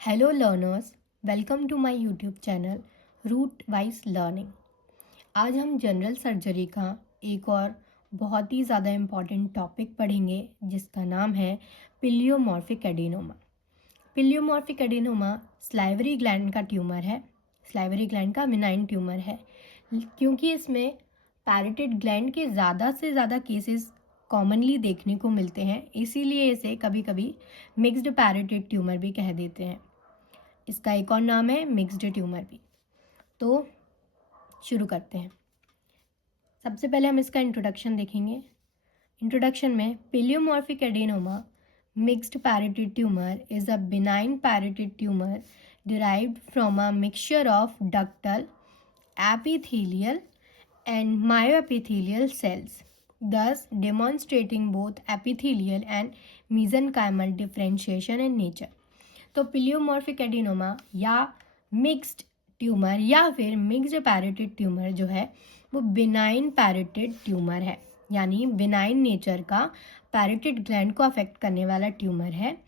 Hello learners, welcome to my YouTube channel root wise learning. आज हम general surgery का एक और बहुत ही ज़्यादा इम्पॉर्टेंट टॉपिक पढ़ेंगे जिसका नाम है pleomorphic adenoma. Pleomorphic adenoma salivary gland का ट्यूमर है, स्लाइवरी ग्लैंड का बिनाइन ट्यूमर है। क्योंकि इसमें पैरेटेड ग्लैंड के ज़्यादा से ज़्यादा केसेस कॉमनली देखने को मिलते हैं, इसीलिए इसे कभी कभी मिक्स्ड पैरेटेड ट्यूमर भी कह देते हैं। इसका एक और नाम है मिक्स्ड ट्यूमर भी। तो शुरू करते हैं। सबसे पहले हम इसका इंट्रोडक्शन देखेंगे। इंट्रोडक्शन में pleomorphic adenoma mixed parotid tumour is a benign parotid tumour derived from a mixture of ductal, epithelial and myoepithelial cells, thus demonstrating both epithelial and mesenchymal differentiation in nature। तो pleomorphic adenoma या mixed tumour या फिर mixed parotid tumour जो है वो benign parotid tumour है, यानी benign nature का पैरेटेड ग्लैंड को अफेक्ट करने वाला ट्यूमर है।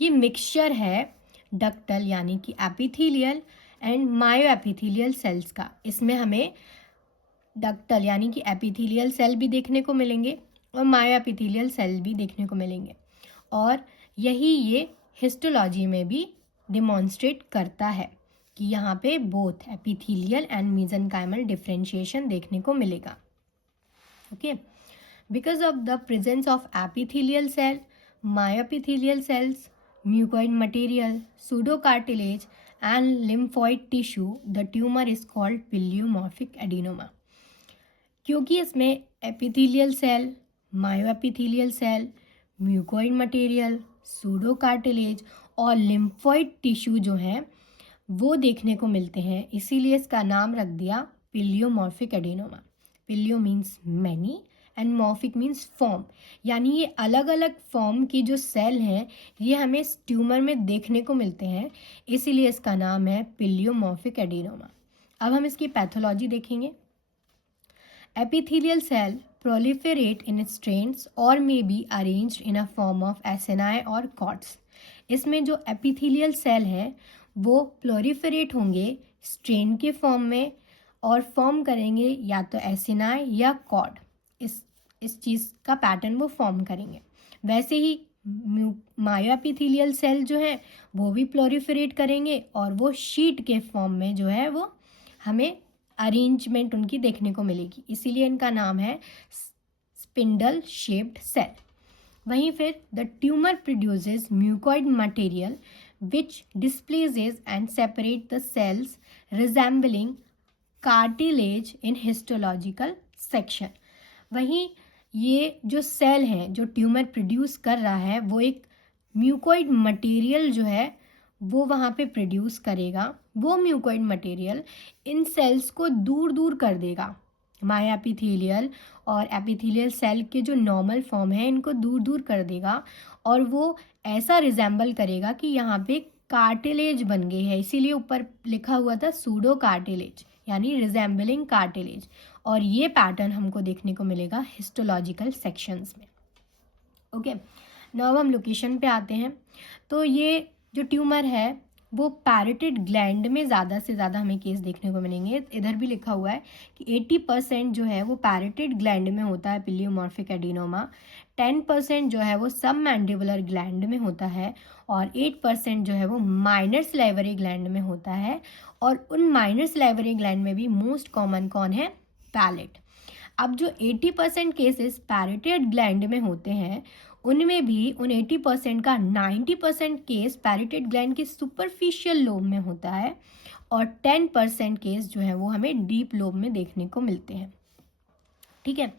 ये मिक्सचर है डक्टल यानी कि एपिथेलियल एंड मायोएपिथेलियल सेल्स का। इसमें हमें डक्टल यानी कि एपिथेलियल सेल भी देखने को मिलेंगे और मायोएपिथेलियल सेल भी देखने को मिलेंगे, और यही ये हिस्टोलॉजी में भी डिमॉन्स्ट्रेट करता है कि यहाँ पे both epithelial and mesenchymal differentiation देखने को मिलेगा। Okay, because of the presence of epithelial cell, myoepithelial cells, mucoid material, pseudocartilage and lymphoid tissue, the tumor is called pileomorphic adenoma। क्योंकि इसमें epithelial cell, myoepithelial cell, mucoid material, pseudocartilage और lymphoid tissue जो हैं वो देखने को मिलते हैं, इसीलिए इसका नाम रख दिया pleomorphic adenoma. Pleo means many and morphic means form, यानी ये अलग अलग फॉर्म की जो सेल हैं ये हमें इस ट्यूमर में देखने को मिलते हैं, इसीलिए इसका नाम है पिलियोमॉर्फिक एडेनोमा। अब हम इसकी पैथोलॉजी देखेंगे। Epithelial cell proliferate in strains or may be arranged in a form of acini और कॉर्ड्स। इसमें जो एपिथेलियल सेल है वो प्लोरिफेरेट होंगे स्ट्रेन के फॉर्म में और फॉर्म करेंगे या तो एसिनाई या कॉर्ड। इस चीज़ का पैटर्न वो फॉर्म करेंगे। वैसे ही मायोएपिथेलियल सेल जो है वो भी प्लोरिफेरेट करेंगे और वो शीट के फॉर्म में जो है वो हमें अरेंजमेंट उनकी देखने को मिलेगी, इसीलिए इनका नाम है स्पिंडल शेप्ड सेल। वहीं फिर the tumour produces mucoid material which displaces and separate the cells resembling cartilage in histological section. वहीं ये जो सेल है जो ट्यूमर प्रोड्यूस कर रहा है वो एक म्यूकोइड मटेरियल जो है वो वहाँ पे प्रोड्यूस करेगा। वो म्यूकोइड मटेरियल इन सेल्स को दूर दूर कर देगा, मायोएपिथेलियल और एपिथेलियल सेल के जो नॉर्मल फॉर्म है इनको दूर दूर कर देगा और वो ऐसा रिजेंबल करेगा कि यहाँ पे कार्टिलेज बन गई है, इसीलिए ऊपर लिखा हुआ था सूडो कार्टिलेज यानी रिजेंबलिंग कार्टिलेज, और ये पैटर्न हमको देखने को मिलेगा हिस्टोलॉजिकल सेक्शंस में। ओके, नाउ हम लोकेशन पे आते हैं। तो ये जो ट्यूमर है वो पैरेटेड ग्लैंड में ज़्यादा से ज़्यादा हमें केस देखने को मिलेंगे। इधर भी लिखा हुआ है कि 80% जो है वो पैरेटेड ग्लैंड में होता है पिलियोमॉर्फिक एडिनोमा, 10% जो है वो सब मैंडिबुलर ग्लैंड में होता है और 8% जो है वो माइनर सलाइवरी ग्लैंड में होता है। और उन माइनर सलाइवरी ग्लैंड में भी मोस्ट कॉमन कौन है? पैलेट। अब जो 80% केसेस पैरेटेड ग्लैंड में होते हैं उनमें भी उन 80% का 90% केस पैरेटेड ग्लैंड के सुपरफिशियल लोब में होता है और 10% केस जो है वो हमें डीप लोब में देखने को मिलते हैं। ठीक है,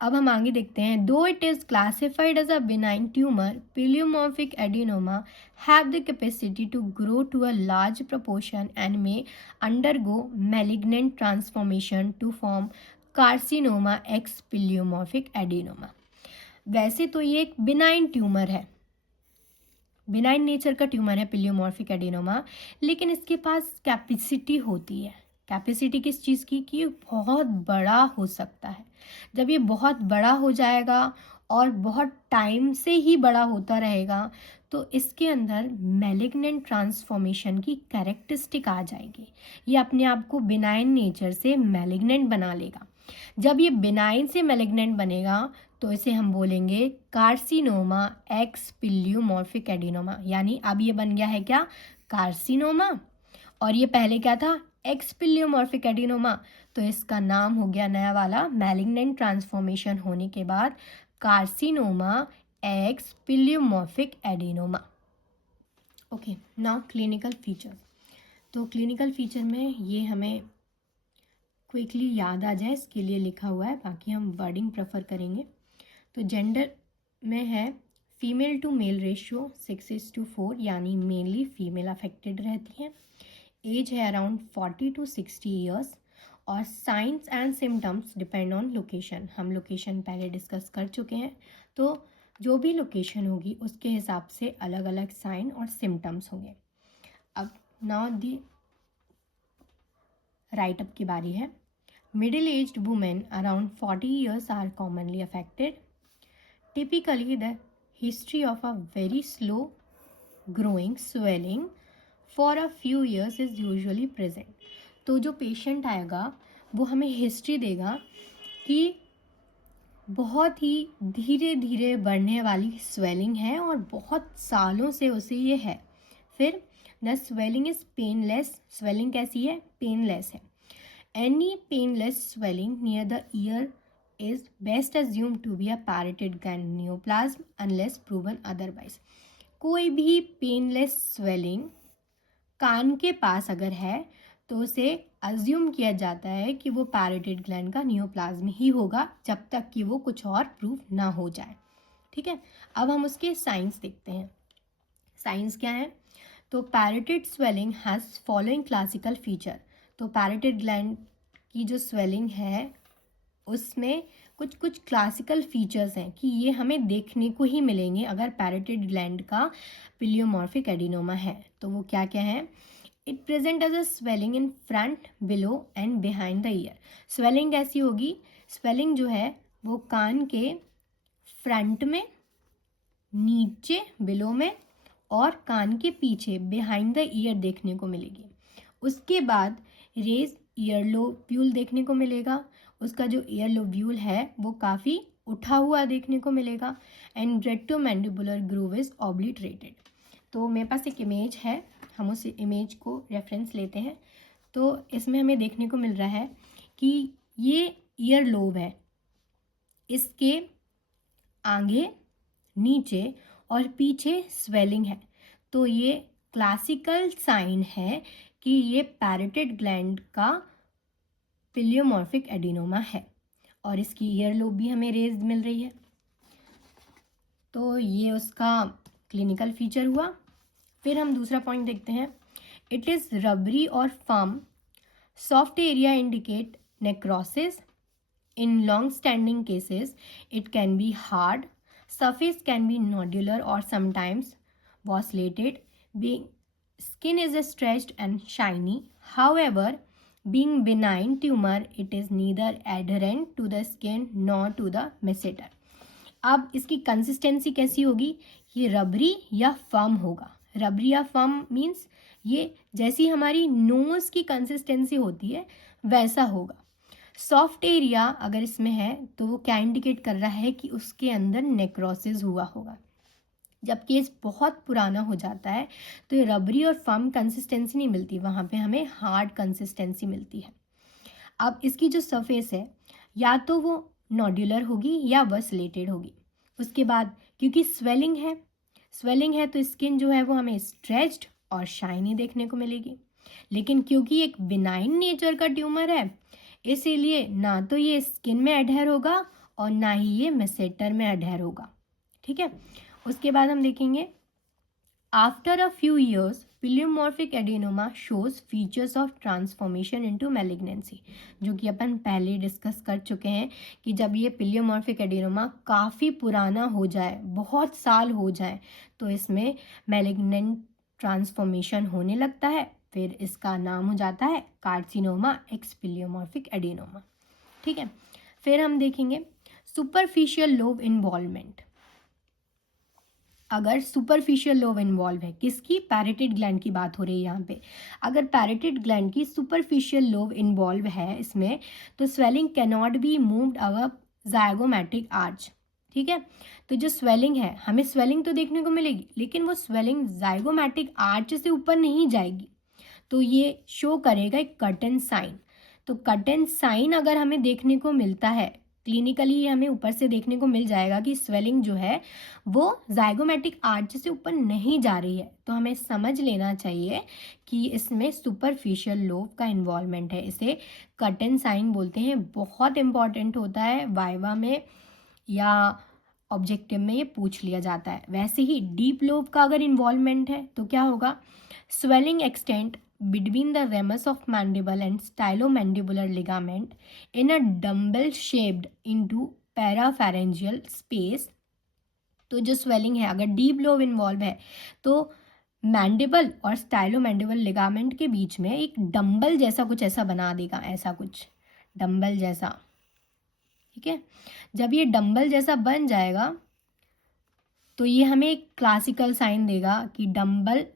अब हम आगे देखते हैं। Though it is classified as a benign tumour, pleomorphic adenoma have the capacity to grow to a large proportion and may undergo malignant transformation to form carcinoma ex pleomorphic adenoma. वैसे तो ये एक बिनाइन ट्यूमर है, benign nature का tumour है pleomorphic adenoma, लेकिन इसके पास capacity होती है कैपेसिटी किस चीज़ की, कि ये बहुत बड़ा हो सकता है। जब ये बहुत बड़ा हो जाएगा और बहुत टाइम से ही बड़ा होता रहेगा, तो इसके अंदर मैलिग्नेंट ट्रांसफॉर्मेशन की कैरेक्टरिस्टिक आ जाएगी। ये अपने आप को बिनाइन नेचर से मैलिग्नेंट बना लेगा। जब ये बिनाइन से मैलिग्नेंट बनेगा तो इसे हम बोलेंगे कार्सिनोमा एक्स पिल्यूमॉर्फिक एडिनोमा। यानी अब ये बन गया है क्या, कार्सिनोमा, और ये पहले क्या था, एक्स पिल्यूमॉर्फिक एडिनोमा। तो इसका नाम हो गया नया वाला, मैलिग्नेंट ट्रांसफॉर्मेशन होने के बाद carcinoma ex pleomorphic adenoma. Okay, now clinical feature. तो क्लिनिकल फीचर में ये हमें क्विकली याद आ जाए इसके लिए लिखा हुआ है, बाकी हम वर्डिंग प्रेफर करेंगे। तो जेंडर में है फीमेल टू मेल रेशियो 6:4, यानी मेनली फीमेल अफेक्टेड रहती हैं। एज है अराउंड 40 to 60 ईयर्स। और science and symptoms depend on location. हम लोकेशन पहले डिस्कस कर चुके हैं, तो जो भी लोकेशन होगी उसके हिसाब से अलग अलग साइन और सिम्टम्स होंगे। अब नाउ दी राइट अप की बारी है। Middle aged women around 40 years are commonly affected. Typically the history of a very slow growing swelling for a few years is usually present. तो जो पेशेंट आएगा वो हमें हिस्ट्री देगा कि बहुत ही धीरे धीरे बढ़ने वाली स्वेलिंग है और बहुत सालों से उसे ये है। फिर the swelling is painless. Swelling कैसी है, पेनलेस है। Any painless swelling near the year is best assumed to be a parotid gland neoplasm unless proven otherwise। कोई भी पेनलेस स्वेलिंग कान के पास अगर है तो उसे अज्यूम किया जाता है कि वो पैरोटिड ग्लैंड का नियोप्लाज्म ही होगा, जब तक कि वो कुछ और प्रूफ ना हो जाए। ठीक है, अब हम उसके साइंस देखते हैं। साइंस क्या है, तो parotid swelling has following classical feature. तो पैरोटिड ग्लैंड की जो स्वेलिंग है उसमें कुछ कुछ क्लासिकल फीचर्स हैं कि ये हमें देखने को ही मिलेंगे अगर पैरोटिड ग्लैंड का पिलियोमॉर्फिक एडिनोमा है। तो वो क्या क्या है, it present as a swelling in front, below and behind the ear. Swelling कैसी होगी, स्वेलिंग जो है वो कान के फ्रंट में, नीचे बिलो में, और कान के पीछे बिहाइंड द ईयर देखने को मिलेगी। उसके बाद रेज ईयर लोब्यूल देखने को मिलेगा। उसका जो ईयर लोब्यूल है वो काफ़ी उठा हुआ देखने को मिलेगा। And retromandibular groove is obliterated. तो मेरे पास एक इमेज है, हम उस इमेज को रेफरेंस लेते हैं। तो इसमें हमें देखने को मिल रहा है कि ये ईयर लोब है, इसके आगे, नीचे और पीछे स्वेलिंग है। तो ये क्लासिकल साइन है कि ये पैरोटिड ग्लैंड का पिलियोमॉर्फिक एडिनोमा है। और इसकी ईयर लोब भी हमें रेज्ड मिल रही है। तो ये उसका क्लिनिकल फीचर हुआ। फिर हम दूसरा पॉइंट देखते हैं। इट इज़ रबरी और firm. Soft area indicate necrosis. In long standing cases it can be hard. Surface can be nodular or sometimes vacillated. Being skin is stretched and shiny. However, being benign tumor, it is neither adherent to the skin nor to the masseter. अब इसकी consistency कैसी होगी, ये रबरी या firm होगा। रबरी या firm means ये जैसी हमारी नोज़ की कंसिस्टेंसी होती है वैसा होगा। सॉफ्ट एरिया अगर इसमें है तो वो क्या इंडिकेट कर रहा है कि उसके अंदर नेक्रोसिस हुआ होगा। जब केस बहुत पुराना हो जाता है तो ये रबरी और फर्म कंसिस्टेंसी नहीं मिलती, वहाँ पे हमें हार्ड कंसिस्टेंसी मिलती है। अब इसकी जो सरफेस है या तो वो नोड्यूलर होगी या वसलेटेड होगी। उसके बाद क्योंकि स्वेलिंग है तो स्किन जो है वो हमें स्ट्रेच्ड और शाइनी देखने को मिलेगी। लेकिन क्योंकि एक बिनाइन नेचर का ट्यूमर है इसीलिए ना तो ये स्किन में अडहेर होगा और ना ही ये मेसेटर में अडहेर होगा। ठीक है, उसके बाद हम देखेंगे after a few years pleomorphic adenoma shows features of transformation into malignancy, जो कि अपन पहले डिस्कस कर चुके हैं कि जब ये पिलियोमॉर्फिक एडिनोमा काफ़ी पुराना हो जाए, बहुत साल हो जाए, तो इसमें मैलिग्नेंट ट्रांसफॉर्मेशन होने लगता है। फिर इसका नाम हो जाता है कार्सिनोमा एक्सपिलियोमॉर्फिक एडिनोमा। ठीक है, फिर हम देखेंगे सुपरफिशियल लोब इन्वॉल्वमेंट। अगर सुपरफिशियल लोब इन्वॉल्व है, किसकी, पैरेटिड ग्लैंड की बात हो रही है यहाँ पे। अगर पैरेटिड ग्लैंड की सुपरफिशियल लोब इन्वॉल्व है इसमें, तो swelling cannot be moved above जायगोमैटिक arch. ठीक है, तो जो स्वेलिंग है, हमें स्वेलिंग तो देखने को मिलेगी, लेकिन वो स्वेलिंग जायगोमैटिक आर्च से ऊपर नहीं जाएगी, तो ये शो करेगा एक कर्टन साइन। तो कर्टन साइन अगर हमें देखने को मिलता है क्लिनिकली, हमें ऊपर से देखने को मिल जाएगा कि स्वेलिंग जो है वो जाइगोमैटिक आर्च से ऊपर नहीं जा रही है, तो हमें समझ लेना चाहिए कि इसमें सुपरफिशियल लोब का इन्वॉल्वमेंट है। इसे कर्टन साइन बोलते हैं, बहुत इंपॉर्टेंट होता है, वाइवा में या ऑब्जेक्टिव में ये पूछ लिया जाता है। वैसे ही डीप लोब का अगर इन्वॉल्वमेंट है तो क्या होगा, swelling extent between the ramus of mandible and stylomandibular ligament in a dumbbell shaped into parapharyngeal space। तो जो स्वेलिंग है, अगर डीप लोब इन्वॉल्व है, तो मैंडिबल और स्टाइलोमैंडिबल लिगामेंट के बीच में एक डंबल जैसा कुछ ऐसा बना देगा, ऐसा कुछ डंबल जैसा। ठीक है, जब ये डंबल जैसा बन जाएगा तो ये हमें एक क्लासिकल साइन देगा कि डंबल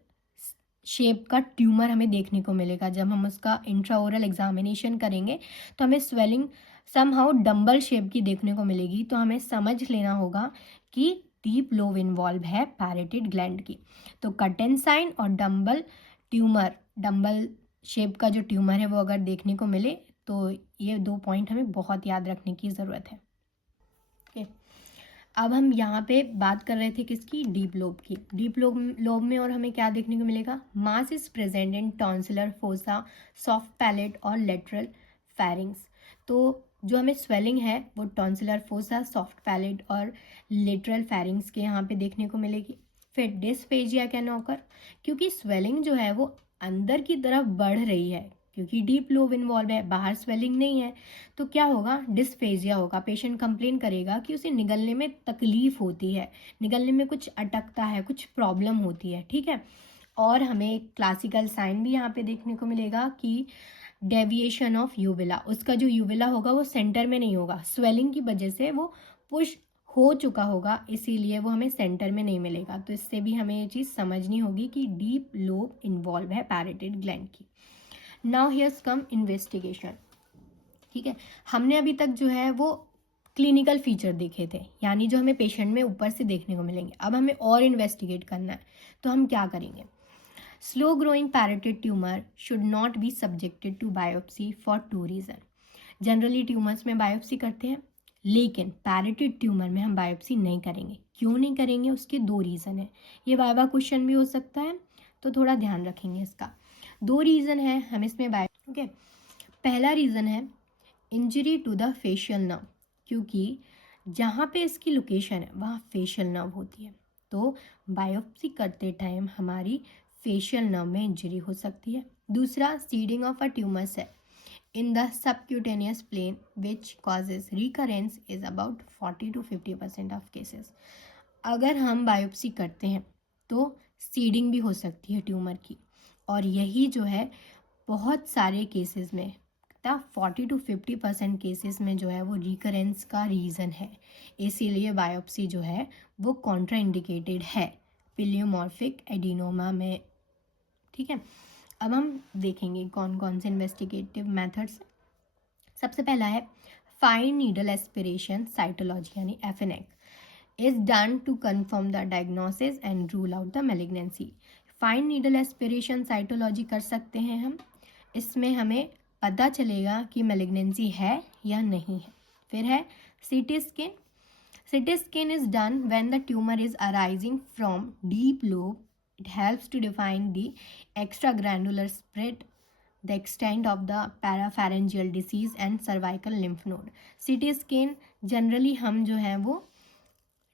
शेप का ट्यूमर हमें देखने को मिलेगा। जब हम उसका इंट्राओरल एग्जामिनेशन करेंगे तो हमें स्वेलिंग समहाउ डंबल शेप की देखने को मिलेगी, तो हमें समझ लेना होगा कि डीप लोब इन्वॉल्व है पैरेटिड ग्लैंड की। तो कर्टन साइन और डंबल ट्यूमर, डंबल शेप का जो ट्यूमर है वो अगर देखने को मिले, तो ये 2 पॉइंट हमें बहुत याद रखने की ज़रूरत है। ओके, अब हम यहाँ पे बात कर रहे थे किसकी, डीप लोब की। डीप लोब में और हमें क्या देखने को मिलेगा, mass is present in tonsillar fossa, soft palate और लेटरल फेरिंग्स। तो जो हमें स्वेलिंग है वो टॉन्सिलर फोसा, सॉफ्ट पैलेट और लेटरल फेरिंग्स के यहाँ पे देखने को मिलेगी। फिर डिस्फेजिया कैन ऑकर, क्योंकि स्वेलिंग जो है वो अंदर की तरफ बढ़ रही है, क्योंकि डीप लोब इन्वॉल्व है, बाहर स्वेलिंग नहीं है, तो क्या होगा, डिस्फेजिया होगा। पेशेंट कंप्लेन करेगा कि उसे निगलने में तकलीफ होती है, निगलने में कुछ अटकता है, कुछ प्रॉब्लम होती है। ठीक है, और हमें एक क्लासिकल साइन भी यहाँ पे देखने को मिलेगा कि डेविएशन ऑफ यूविला, उसका जो यूविला होगा वो सेंटर में नहीं होगा, स्वेलिंग की वजह से वो पुश हो चुका होगा, इसीलिए वो हमें सेंटर में नहीं मिलेगा। तो इससे भी हमें ये चीज़ समझनी होगी कि डीप लोब इन्वॉल्व है पैरेटिड ग्लैंड की। नाउ हियर्स कम इन्वेस्टिगेशन। ठीक है, हमने अभी तक जो है वो क्लिनिकल फीचर देखे थे, यानी जो हमें पेशेंट में ऊपर से देखने को मिलेंगे। अब हमें और इन्वेस्टिगेट करना है, तो हम क्या करेंगे, slow growing parotid tumour should not be subjected to biopsy for 2 reason. Generally tumours में बायोप्सी करते हैं, लेकिन पैरेटिड ट्यूमर में हम बायोप्सी नहीं करेंगे। क्यों नहीं करेंगे, उसके 2 रीज़न है। ये वाइवा क्वेश्चन भी हो सकता है, तो थोड़ा ध्यान रखेंगे इसका। 2 रीज़न है हम इसमें ओके। पहला रीज़न है injury to the facial nerve, क्योंकि जहाँ पे इसकी लोकेशन है वहाँ फेशियल नर्व होती है, तो बायोप्सी करते टाइम हमारी फेशियल नर्व में इंजरी हो सकती है। दूसरा, seeding of a tumour cell in the subcutaneous plane which causes recurrence is about 40 to 50% of cases. अगर हम बायोप्सी करते हैं तो सीडिंग भी हो सकती है ट्यूमर की, और यही जो है बहुत सारे केसेस में 40 to 50% केसेस में जो है वो रिकरेंस का रीज़न है, इसीलिए बायोप्सी जो है वो कॉन्ट्राइंडिकेटेड है पिलियोमॉर्फिक एडिनोमा में। ठीक है, अब हम देखेंगे कौन कौन से इन्वेस्टिगेटिव मेथड्स। सबसे पहला है फाइन नीडल एस्पिरेशन साइटोलॉजी, यानी FNAC is done to confirm the diagnosis and rule out the malignancy. Fine needle aspiration cytology कर सकते हैं हम, इसमें हमें पता चलेगा कि मैलिग्नेंसी है या नहीं है। फिर है CT scan. CT scan is done when the tumour is arising from deep lobe. It helps to define the extragranular spread, the extent of the parapharyngeal disease and cervical lymph node. CT scan generally हम जो है वो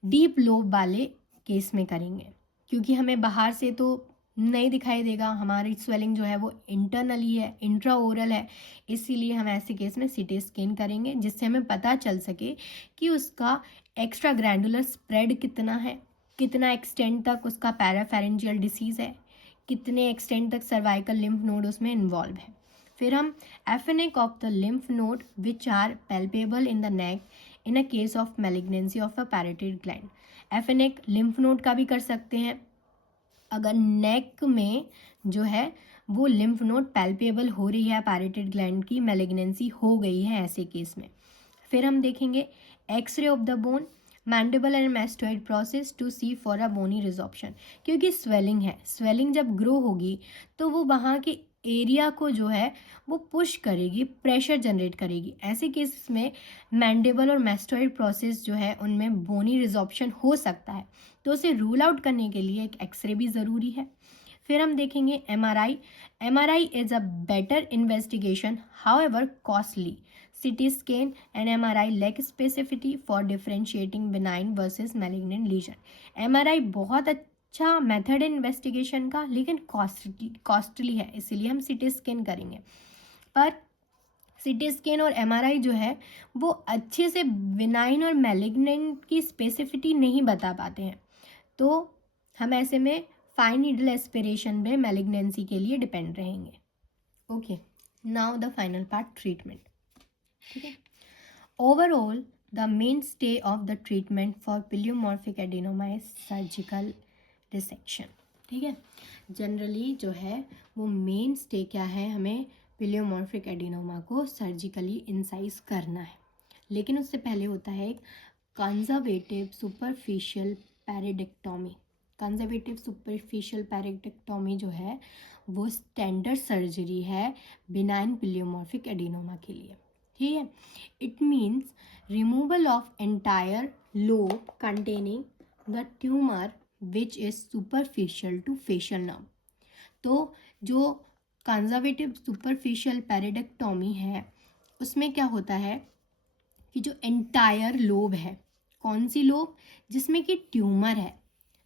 deep lobe वाले case में करेंगे, क्योंकि हमें बाहर से तो नहीं दिखाई देगा, हमारी स्वेलिंग जो है वो इंटरनली है, इंट्राओरल है, इसीलिए हम ऐसे केस में CT स्कैन करेंगे, जिससे हमें पता चल सके कि उसका एक्स्ट्रा ग्रैंडुलर स्प्रेड कितना है, कितना एक्सटेंट तक उसका पैराफेरेंजियल डिसीज़ है, कितने एक्सटेंट तक सर्वाइकल लिम्फ नोड उसमें इन्वॉल्व है। फिर हम FNAC of the lymph node which are palpable in the neck in a case of malignancy of a parotid gland. FNAC lymph node का भी कर सकते हैं अगर नेक में जो है वो लिम्फ नोड पैल्पेबल हो रही है, पैरेटिड ग्लैंड की मैलिग्नेंसी हो गई है ऐसे केस में। फिर हम देखेंगे x-ray of the bone, mandible and mastoid process to see for a bony resorption, क्योंकि स्वेलिंग है, स्वेलिंग जब ग्रो होगी तो वो वहाँ के एरिया को जो है वो पुश करेगी, प्रेशर जनरेट करेगी। ऐसे केसेस में मैंडिबल और मैस्टोइड प्रोसेस जो है उनमें बोनी रिजॉर्प्शन हो सकता है, तो उसे रूल आउट करने के लिए एक एक्सरे भी ज़रूरी है। फिर हम देखेंगे MRI. MRI is a better investigation, however costly. CT scan and MRI lack specificity for differentiating benign versus malignant lesion. MRI बहुत अच्छा मेथड है इन्वेस्टिगेशन का, लेकिन कॉस्टली है, इसीलिए हम CT स्कैन करेंगे। पर CT स्कैन और MRI जो है वो अच्छे से बिनाइन और मैलिग्नेंट की स्पेसिफिटी नहीं बता पाते हैं, तो हम ऐसे में फाइन नीडल एस्पिरेशन में मैलिग्नेंसी के लिए डिपेंड रहेंगे। Okay, now the final part, treatment. ठीक है, overall the main stay of the treatment for pleomorphic adenoma is surgical dissection. ठीक है, जनरली जो है वो मेन स्टे क्या है, हमें प्लियोमॉर्फिक एडिनोमा को सर्जिकली इंसाइज करना है, लेकिन उससे पहले होता है एक conservative superficial parotidectomy. Conservative superficial parotidectomy जो है वो स्टैंडर्ड सर्जरी है बिनाइन प्लियोमॉर्फिक एडिनोमा के लिए। ठीक है, it means removal of entire lobe containing the tumour which is superficial to facial nerve. तो जो कंजर्वेटिव सुपरफिशियल पैरेडिक्टोमी है उसमें क्या होता है कि जो एंटायर लोब है, कौन सी लोब, जिसमें कि ट्यूमर है,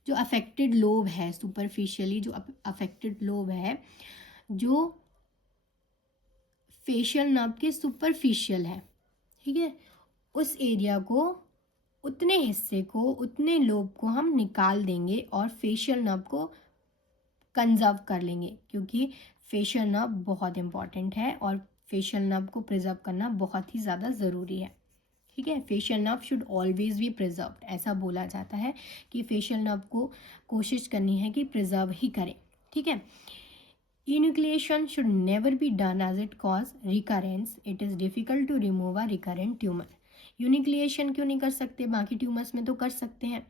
जो अफेक्टेड लोब है, सुपरफिशियली जो अफेक्टेड लोब है, जो फेशियल नर्व के सुपरफिशियल है। ठीक है, उस एरिया को, उतने हिस्से को, उतने लोब को हम निकाल देंगे और फेशियल नर्व को कंजर्व कर लेंगे, क्योंकि फेशियल नर्व बहुत इंपॉर्टेंट है और फेशियल नर्व को प्रिजर्व करना बहुत ही ज़्यादा ज़रूरी है। ठीक है, facial nerve should always be preserved, ऐसा बोला जाता है कि फेशियल नर्व को कोशिश करनी है कि प्रिजर्व ही करें। ठीक है, enucleation should never be done as it cause recurrence. It is difficult to remove a recurrent tumor. यूनिक्लिएशन क्यों नहीं कर सकते, बाकी ट्यूमर्स में तो कर सकते हैं,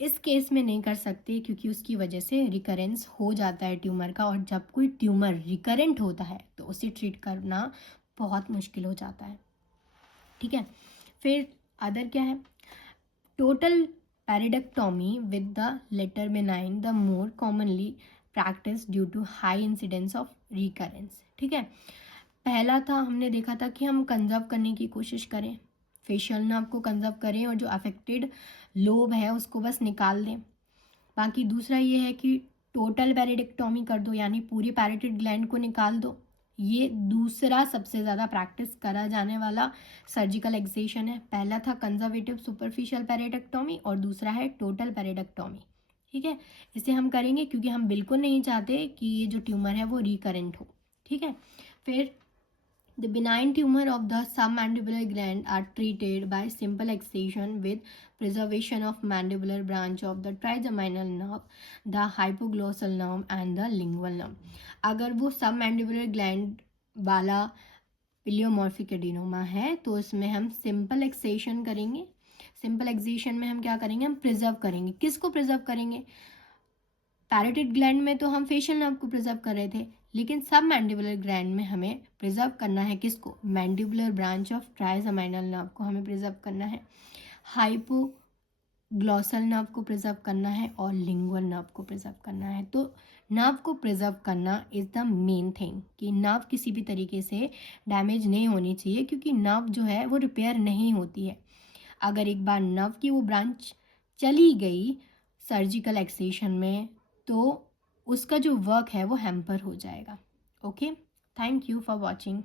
इस केस में नहीं कर सकते क्योंकि उसकी वजह से रिकरेंस हो जाता है ट्यूमर का, और जब कोई ट्यूमर रिकरेंट होता है तो उसे ट्रीट करना बहुत मुश्किल हो जाता है। ठीक है, फिर अदर क्या है, total parotidectomy with the latter benign, the more commonly practice due to high incidence of recurrence. ठीक है, पहला था, हमने देखा था कि हम कंजर्व करने की कोशिश करें, फेशियल नर्व को कंजर्व करें और जो अफेक्टेड लोब है उसको बस निकाल दें। बाकी दूसरा ये है कि टोटल पैरेडिक्टोमी कर दो, यानी पूरी पैरेटिड ग्लैंड को निकाल दो। ये दूसरा सबसे ज़्यादा प्रैक्टिस करा जाने वाला सर्जिकल एक्सेशन है। पहला था कंजर्वेटिव सुपरफिशियल पैरेडिक्टोमी और दूसरा है टोटल पैरेडिक्टोमी। ठीक है, इसे हम करेंगे क्योंकि हम बिल्कुल नहीं चाहते कि ये जो ट्यूमर है वो रिकरेंट हो। ठीक है, फिर the benign tumor of the submandibular gland are treated by simple excision with preservation of mandibular branch of the trigeminal nerve, the hypoglossal nerve and the lingual nerve. अगर वो सबमैंडिबुलर ग्लैंड वाला pleomorphic adenoma है तो इसमें हम simple accession करेंगे। Simple accession में हम क्या करेंगे, हम प्रिजर्व करेंगे। किसको प्रिजर्व करेंगे, पैरेटिड ग्लैंड में तो हम फेशियल नर्व को प्रिजर्व कर रहे थे, लेकिन सब मैंडिबुलर ग्लैंड में हमें प्रिजर्व करना है किसको, mandibular branch of trigeminal nerve को हमें प्रिजर्व करना है, हाइपोग्लॉसल नर्व को प्रिजर्व करना है और लिंगुअल नर्व को प्रिजर्व करना है। तो नर्व को प्रिजर्व करना इज़ द मेन थिंग, कि नर्व किसी भी तरीके से डैमेज नहीं होनी चाहिए, क्योंकि नर्व जो है वो रिपेयर नहीं होती है। अगर एक बार नर्व की वो ब्रांच चली गई सर्जिकल एक्सेशन में तो उसका जो वर्क है वो हैम्पर हो जाएगा। Okay, thank you for watching.